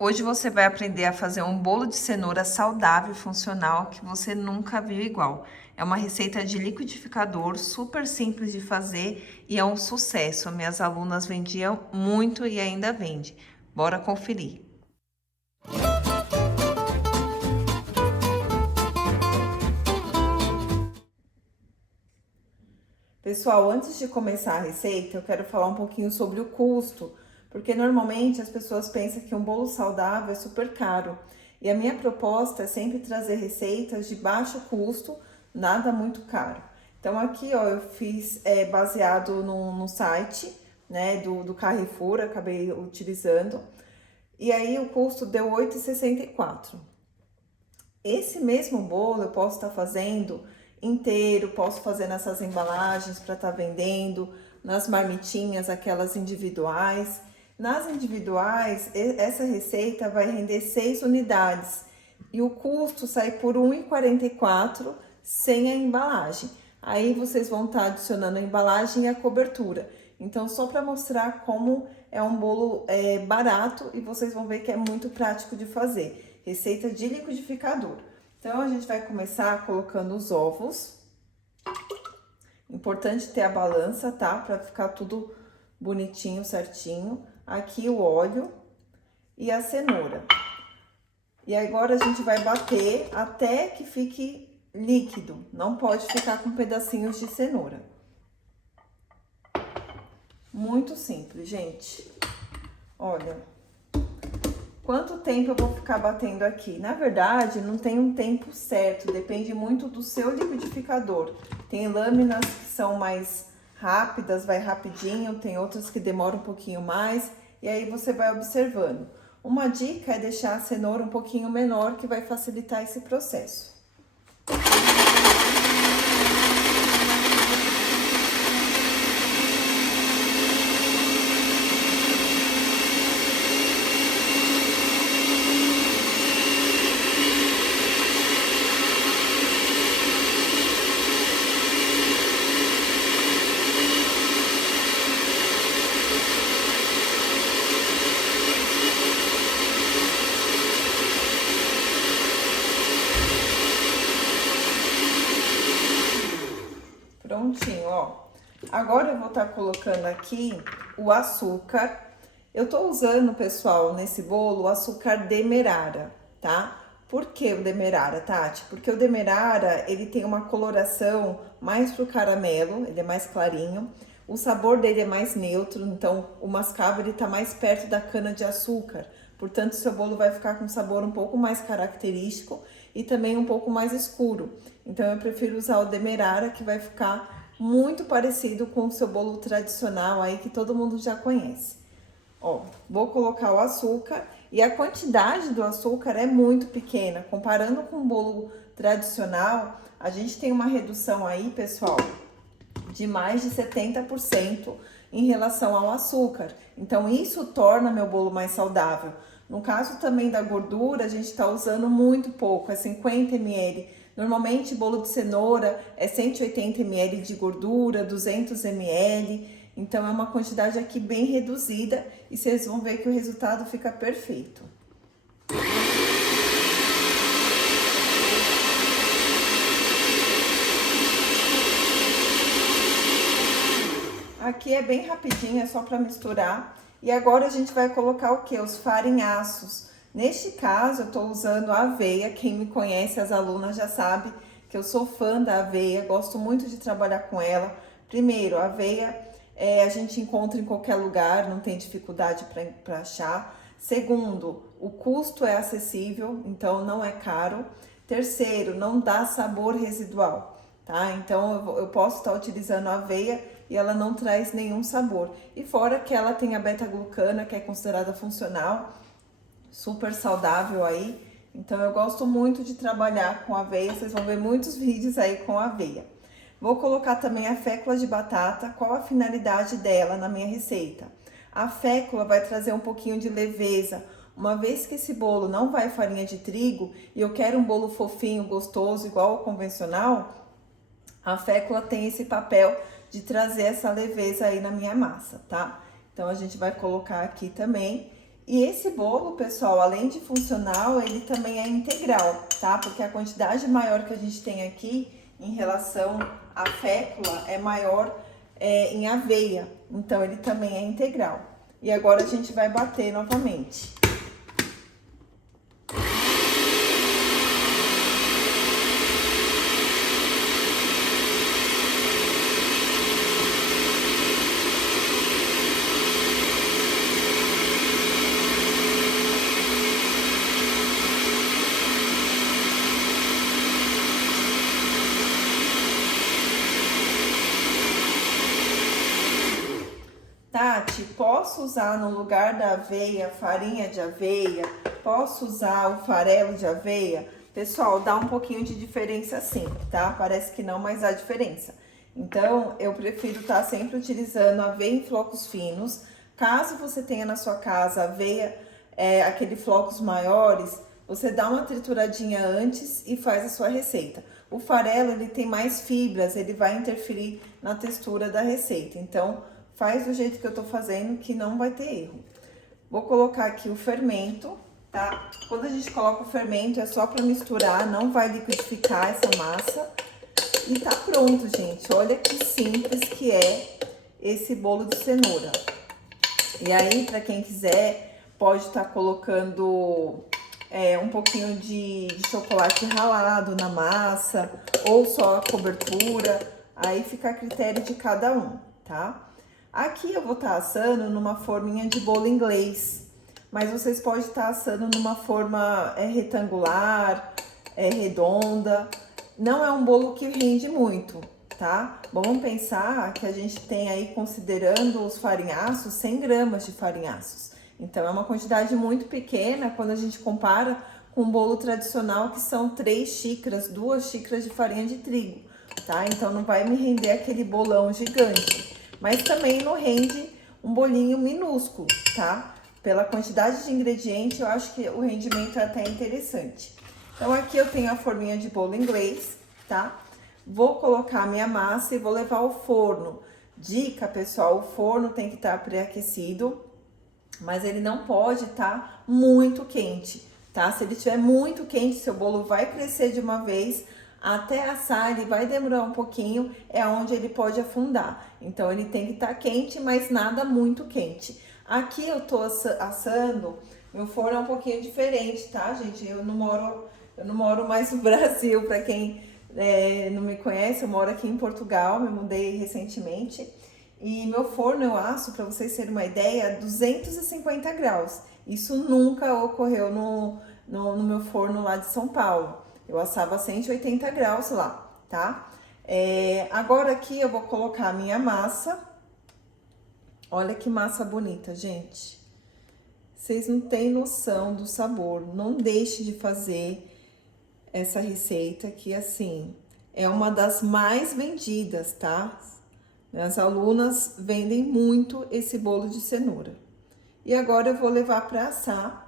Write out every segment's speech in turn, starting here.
Hoje você vai aprender a fazer um bolo de cenoura saudável e funcional que você nunca viu igual. É uma receita de liquidificador, super simples de fazer e é um sucesso. Minhas alunas vendiam muito e ainda vende. Bora conferir. Pessoal, antes de começar a receita, eu quero falar um pouquinho sobre o custo, porque normalmente as pessoas pensam que um bolo saudável é super caro. E a minha proposta é sempre trazer receitas de baixo custo, nada muito caro. Então aqui, ó, eu fiz baseado no site, né, do Carrefour, acabei utilizando. E aí o custo deu R$ 8,64. Esse mesmo bolo eu posso estar fazendo inteiro, posso fazer nessas embalagens para estar vendendo, nas marmitinhas, aquelas individuais. Nas individuais, essa receita vai render 6 unidades e o custo sai por R$ 1,44 sem a embalagem. Aí vocês vão estar adicionando a embalagem e a cobertura. Então, só para mostrar como é um bolo barato e vocês vão ver que é muito prático de fazer. Receita de liquidificador. Então, a gente vai começar colocando os ovos. Importante ter a balança, tá? Para ficar tudo bonitinho, certinho. Aqui o óleo e a cenoura. E agora a gente vai bater até que fique líquido. Não pode ficar com pedacinhos de cenoura. Muito simples, gente. Olha, quanto tempo eu vou ficar batendo aqui? Na verdade, não tem um tempo certo, depende muito do seu liquidificador. Tem lâminas que são mais rápidas, vai rapidinho, tem outras que demoram um pouquinho mais, e aí você vai observando. Uma dica é deixar a cenoura um pouquinho menor, que vai facilitar esse processo. Prontinho, ó. Agora eu vou estar colocando aqui o açúcar. Eu tô usando, pessoal, nesse bolo, o açúcar demerara, tá? Por que o demerara, Tati? Porque o demerara, ele tem uma coloração mais pro caramelo, ele é mais clarinho. O sabor dele é mais neutro, então o mascavo, ele tá mais perto da cana de açúcar. Portanto, seu bolo vai ficar com um sabor um pouco mais característico e também um pouco mais escuro. Então, eu prefiro usar o demerara, que vai ficar muito parecido com o seu bolo tradicional aí, que todo mundo já conhece. Ó, vou colocar o açúcar e a quantidade do açúcar é muito pequena. Comparando com o bolo tradicional, a gente tem uma redução aí, pessoal, de mais de 70% em relação ao açúcar. Então, isso torna meu bolo mais saudável. No caso também da gordura, a gente está usando muito pouco, é 50 ml. Normalmente, bolo de cenoura é 180 ml de gordura, 200 ml. Então, é uma quantidade aqui bem reduzida e vocês vão ver que o resultado fica perfeito. Aqui é bem rapidinho, é só para misturar. E agora a gente vai colocar o que? Os farinhaços. Neste caso, eu tô usando a aveia. Quem me conhece, as alunas já sabe que eu sou fã da aveia, gosto muito de trabalhar com ela. Primeiro, a aveia a gente encontra em qualquer lugar, não tem dificuldade para achar. Segundo, o custo é acessível, então não é caro. Terceiro, não dá sabor residual, tá? Então eu posso estar utilizando a aveia e ela não traz nenhum sabor. E fora que ela tem a beta-glucana, que é considerada funcional, super saudável aí. Então eu gosto muito de trabalhar com aveia, vocês vão ver muitos vídeos aí com aveia. Vou colocar também a fécula de batata. Qual a finalidade dela na minha receita? A fécula vai trazer um pouquinho de leveza. Uma vez que esse bolo não vai farinha de trigo e eu quero um bolo fofinho, gostoso, igual ao convencional, a fécula tem esse papel de trazer essa leveza aí na minha massa, tá? Então, a gente vai colocar aqui também. E esse bolo, pessoal, além de funcional, ele também é integral, tá? Porque a quantidade maior que a gente tem aqui em relação à fécula é maior em aveia. Então, ele também é integral. E agora a gente vai bater novamente. Tati, posso usar no lugar da aveia, farinha de aveia? Posso usar o farelo de aveia? Pessoal, dá um pouquinho de diferença sim, tá? Parece que não, mas dá diferença. Então, eu prefiro estar sempre utilizando aveia em flocos finos. Caso você tenha na sua casa aveia, aquele flocos maiores, você dá uma trituradinha antes e faz a sua receita. O farelo, ele tem mais fibras, ele vai interferir na textura da receita. Então, faz do jeito que eu tô fazendo, que não vai ter erro. Vou colocar aqui o fermento, tá? Quando a gente coloca o fermento, é só pra misturar, não vai liquidificar essa massa. E tá pronto, gente. Olha que simples que é esse bolo de cenoura. E aí, pra quem quiser, pode estar colocando um pouquinho de chocolate ralado na massa, ou só a cobertura. Aí fica a critério de cada um, tá? Aqui eu vou estar assando numa forminha de bolo inglês, mas vocês podem estar assando numa forma retangular, redonda. Não é um bolo que rende muito, tá? Vamos pensar que a gente tem aí, considerando os farinhaços, 100 gramas de farinhaços. Então, é uma quantidade muito pequena quando a gente compara com um bolo tradicional, que são 3 xícaras, 2 xícaras de farinha de trigo, tá? Então, não vai me render aquele bolão gigante. Mas também não rende um bolinho minúsculo, tá? Pela quantidade de ingredientes, eu acho que o rendimento é até interessante. Então, aqui eu tenho a forminha de bolo inglês, tá? Vou colocar a minha massa e vou levar ao forno. Dica, pessoal, o forno tem que estar pré-aquecido, mas ele não pode estar muito quente, tá? Se ele estiver muito quente, seu bolo vai crescer de uma vez. Até assar, ele vai demorar um pouquinho, é onde ele pode afundar. Então, ele tem que estar quente, mas nada muito quente. Aqui eu tô assando, meu forno é um pouquinho diferente, tá, gente? Eu não moro mais no Brasil, para quem não me conhece, eu moro aqui em Portugal, me mudei recentemente. E meu forno eu asso, para vocês terem uma ideia, 250 graus. Isso nunca ocorreu no meu forno lá de São Paulo. Eu assava 180 graus lá, tá? Agora aqui eu vou colocar a minha massa. Olha que massa bonita, gente. Vocês não têm noção do sabor. Não deixe de fazer essa receita que, assim, é uma das mais vendidas, tá? Minhas alunas vendem muito esse bolo de cenoura. E agora eu vou levar para assar.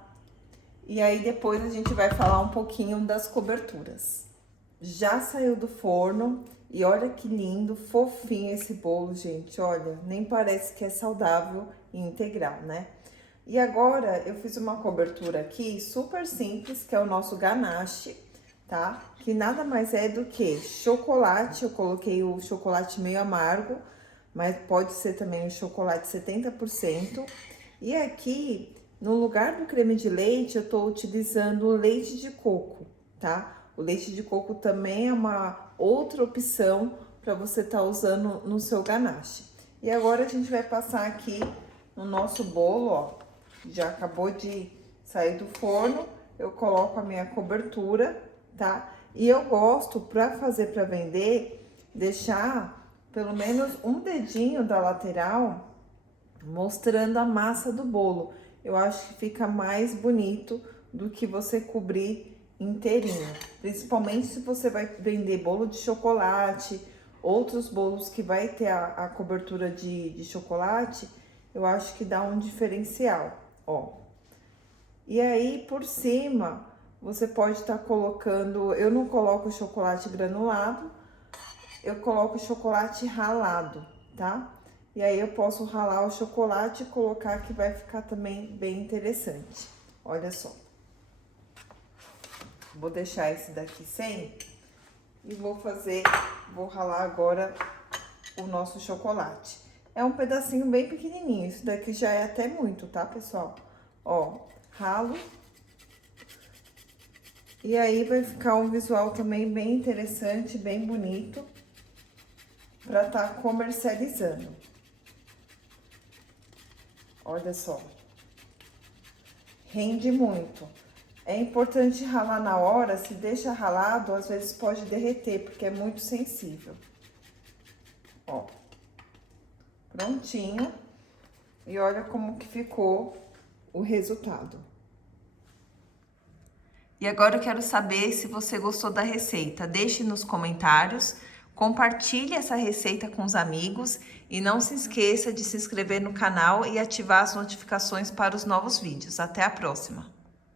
E aí depois a gente vai falar um pouquinho das coberturas. Já saiu do forno e olha que lindo, fofinho esse bolo, gente. Olha, nem parece que é saudável e integral, né? E agora eu fiz uma cobertura aqui super simples, que é o nosso ganache, tá? Que nada mais é do que chocolate. Eu coloquei o chocolate meio amargo, mas pode ser também o chocolate 70%. E aqui, no lugar do creme de leite, eu tô utilizando o leite de coco, tá? O leite de coco também é uma outra opção para você estar usando no seu ganache. E agora a gente vai passar aqui no nosso bolo, ó. Já acabou de sair do forno, eu coloco a minha cobertura, tá? E eu gosto, para fazer para vender, deixar pelo menos um dedinho da lateral mostrando a massa do bolo. Eu acho que fica mais bonito do que você cobrir inteirinho. Principalmente se você vai vender bolo de chocolate, outros bolos que vai ter a cobertura de chocolate, eu acho que dá um diferencial, ó. E aí, por cima, você pode estar colocando... Eu não coloco chocolate granulado, eu coloco chocolate ralado, tá? E aí eu posso ralar o chocolate e colocar que vai ficar também bem interessante. Olha só. Vou deixar esse daqui sem e vou ralar agora o nosso chocolate. É um pedacinho bem pequenininho, isso daqui já é até muito, tá, pessoal? Ó, ralo. E aí vai ficar um visual também bem interessante, bem bonito, pra tá comercializando. Olha só. Rende muito. É importante ralar na hora, se deixa ralado, às vezes pode derreter, porque é muito sensível. Ó. Prontinho. E olha como que ficou o resultado. E agora eu quero saber se você gostou da receita. Deixe nos comentários, compartilhe essa receita com os amigos e não se esqueça de se inscrever no canal e ativar as notificações para os novos vídeos. Até a próxima!